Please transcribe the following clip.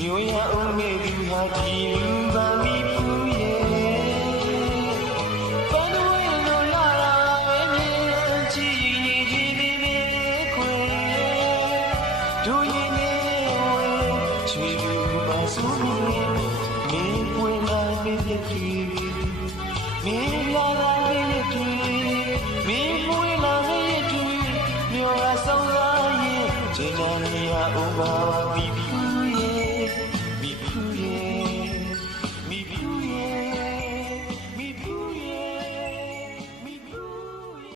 မျိုးရအောင်နေသူဟာဒီလူပါမီဖူးရဲ့ဘာလို့ဝင်လို့လာပဲမြင်ချီနေဒီနေခွေတို့ရင်နေဝဲချွေလူပါဆိုမင်းပွင့်လာမင်းရဲ့သူမင်းလာလာမင်းရဲ့သူမင်းပွင့်လာမင်းရဲ့သူမျိုးရဆောင်လာရဲ့ချိန်နာနေရအောင်ပါမီဖူး